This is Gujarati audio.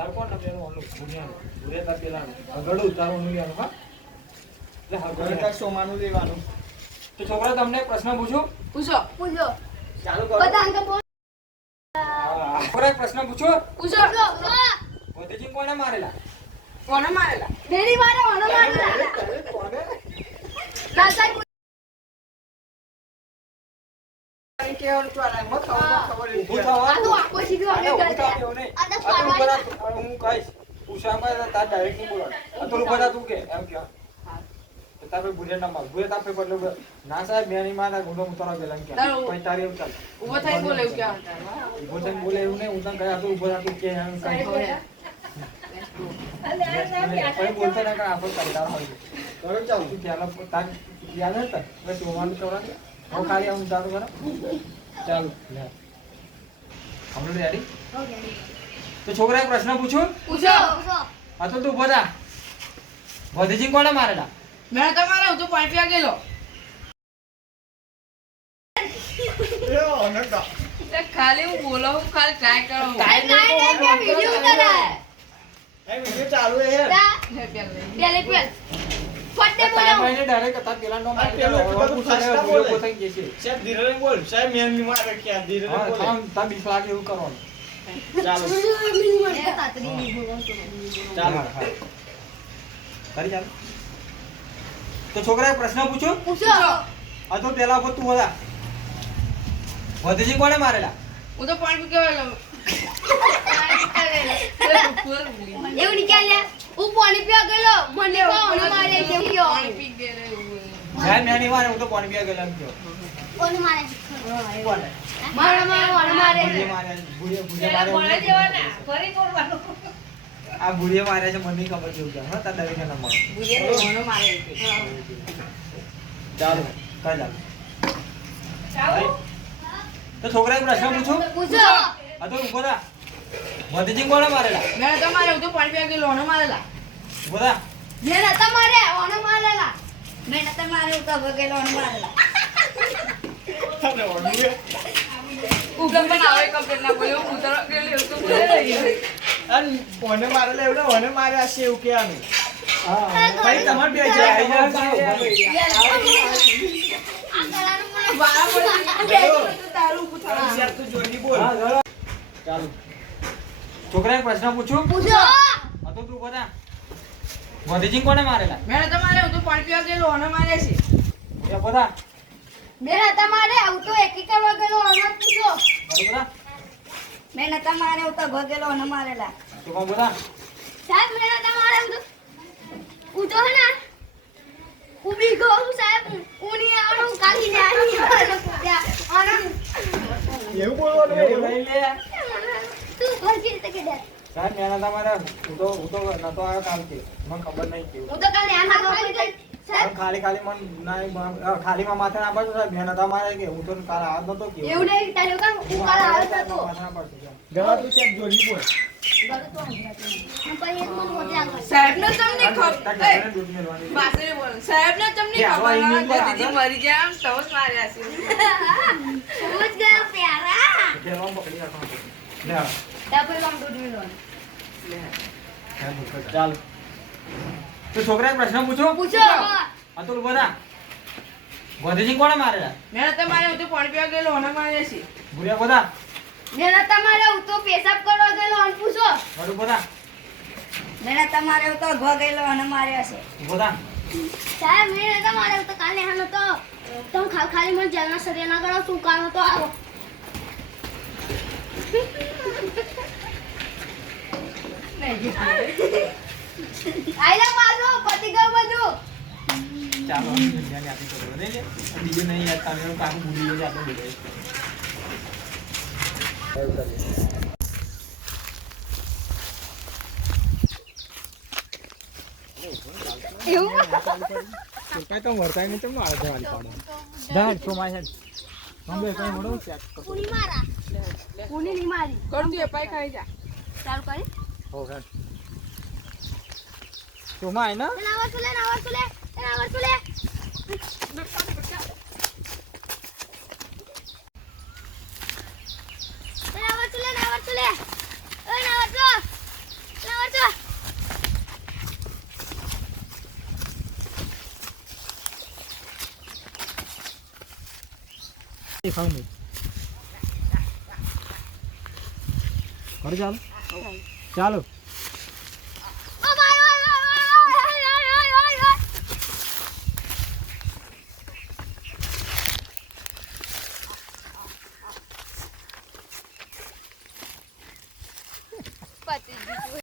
તાર કોણ નબેનું ઓલું ભુનિયાનું ભુરે તાર પેલાનું અગડું ઉતારવાનું લેવાનું હા એટલે હગડે તાર સોમાનું લેવાનું તો છોકરા તમને એક પ્રશ્ન પૂછું પૂછો ચાલુ કરો બધા અંક બોલ છોકરા એક પ્રશ્ન પૂછો પૂછો મોતીજી કોને મારેલા ડેરી મારે ઓનો મારેલા કોને રાજા કેવાનું ચાલે મત ખબર ઊભું આ તો થવાનું આખો સીધો અરે આગળ ઊભું કરે થવાનું નહીં આ તો આ તું ફરવા બધા હું કહીશ પૂછામાં તાર ડાયરેક્ટ નહીં બોલવાનું આ તું બધા તું કે એમ કે તારે ભૂરે ના માર ભૂરે તાપે પડલો ના સાહેબ બેની મારા ગુનો ઉતારો પેલા એમ કે કોઈ તારી એવું ચાલ ઉભો થઈ બોલે એવું કે ઉભો થઈને બોલે એવું નહીં હું તને કહ્યા તો ઉભો રાખી કે એમ કઈ કોઈ બોલતા ના કર આપણો કંટાળો હોય કરો ચાલ તું ક્યાં તાર યાદ હતા બસ ઓમાનું ચોરા હું ખાલી આમ ચાલુ કરો ચાલ લે હમણાં રેડી તો છોકરા એક પ્રશ્ન પૂછું પૂછો આ તો તું ઉભો થા મોતીજી કોને મારેલા મેં તમારે હું તો પાણી પીવા ગયેલો ખાલી હું બોલો હું ખાલી ટ્રાય કરો વિડિયો ઉતારે એ વિડિયો ચાલુ છે યાર પેલે ફટે બોલો ભાઈને ડાયરેક્ટ હતા પેલા નો મારી પેલો પૂછાય બોલ પોતાઈ ગઈ છે સાહેબ ધીરે બોલ સાહેબ મેન ની મારે કે ધીરે બોલ હા તા 20 લાખ એવું કરવાનું ચાલો ચાલો હા કરી ચાલ તો છોકરા એક પ્રશ્ન પૂછું પૂછો આ તો પેલા ઉપર તું હતા મોતીજી કોને મારેલા હું તો પાણી પીવા ગયેલો એવું નીકળ્યા હું પાણી પીવા ગયેલો મને કોણ મારે છે કયો પાણી પી ગયેલો સાહેબ મેં નહીં મારે હું તો પાણી પીવા ગયેલા એમ કયો કોણ મારે કોને મારે ભૂરીએ મારે દેવાના ફરી બોલવાનું આ ભૂરીએ માર્યા છે મને નહીં ખબર કેવું છે હા તાર દરેક ના મારે ભૂરીએ મારે ચાલો કઈ ચાલો તો છોકરા એક પ્રશ્ન પૂછું પૂછો આ તો ઉભો થા મોતીજી કોને મારેલા મેં તમારે હું તો પાણી પીવા ગયેલો ઓનો મારેલા ઉભો થા મેં નતા મારે ઓનો મારેલા મેં નતા મારે હું તો ગયેલો ઓનો મારેલા ઉગમ પણ આવે કમ્પ્લેટ ના બોલ્યો હું તો ગયેલો તો બોલે અન કોને મારેલા એવડે ઓને માર્યા છે એવું કહેવાનું હા ભાઈ તમાર બે છે ચાલો છોકરા એક પ્રશ્ન પૂછું પૂછો આ તો તું બધા મોતીજી કોને મારેલા મેં તમારે હું તો પાણી પીવા ગયેલો ઓનો મારે છે એ બધા મેં નતા મારે હું તો એકી કરવા ગયેલો ઓનો પૂછો બધા મેં નતા મારે હું તો ગયેલો ઓનો મારેલા તો કોણ બધા સાહેબ મેં નતા મારે હું તો હે ના ઉભી ગયો સાહેબ ઉની આણો કાલી ને આની આનો એવું બોલવાનું એવું લઈ લે તું ભરકી રીતે કે દે સાહેબ મેના તમારે હું તો નતો આવ્યો કાલ કે મને ખબર નહીં કેવું હું તો કાલે આના ગયો સાહેબ ખાલી મન ના ખાલી માં માથે ના પાડો સાહેબ મેના તમારે કે હું તો કાલ આવ્યો નતો કે એવું નહીં તારે કામ હું કાલે આવ્યો તો ગવા તું ચેક જોડી બોલ સાહેબ ને તમને ખબર બાસરે બોલ સાહેબ ને તમને ખબર ના દીદી મરી જાય આમ તો જ માર્યા છે સમજ ગયો પ્યારા કેવા પકડી રાખો લે ડબલ કામ દૂધ મેલો લે ચાલ તો છોકરા એક પ્રશ્ન પૂછો પૂછો અતુલ બોલા ગોધીજી કોણે મારેલા મેં તમારે હું તો પાણી પીવા ગયેલો ઓને માર્યા છે ભૂરિયા બોલા મેં તમારે હું તો પેશાબ કરવા ગયેલો ઓને પૂછો બડુ બોલા મેં તમારે હું તો ઘર ગયેલો ઓને માર્યા છે બોલા સાહેબ મેં તમારે હું તો કાલે હાનો તો તમે ખાલી મને જેલના સરિયા ના કરો શું કામ તો આવો આઈલા મારો પતિ ગયો બધું ચાલો દુનિયાને આપી તો લે લે બીજું નહીં યાર તમે કામ ભૂલી જાય આપણે બોલે એવું કઈ તો વર્તાય નહીં તમને આવે જવાની પાડો દાડ તો માય હમ બે કઈ મોડો ચેક કરો પૂરી મારા પૂરી ની મારી કર દે પાઈ ખાઈ જા ચાલ કરી હો હેડ તો માય ના નાવર સુલે નાવર સુલે નાવર સુલે નાવર સુલે ઓય નાવર તો ખાઉં નહીં કરો ચાલો ચાલો પતી ગયું.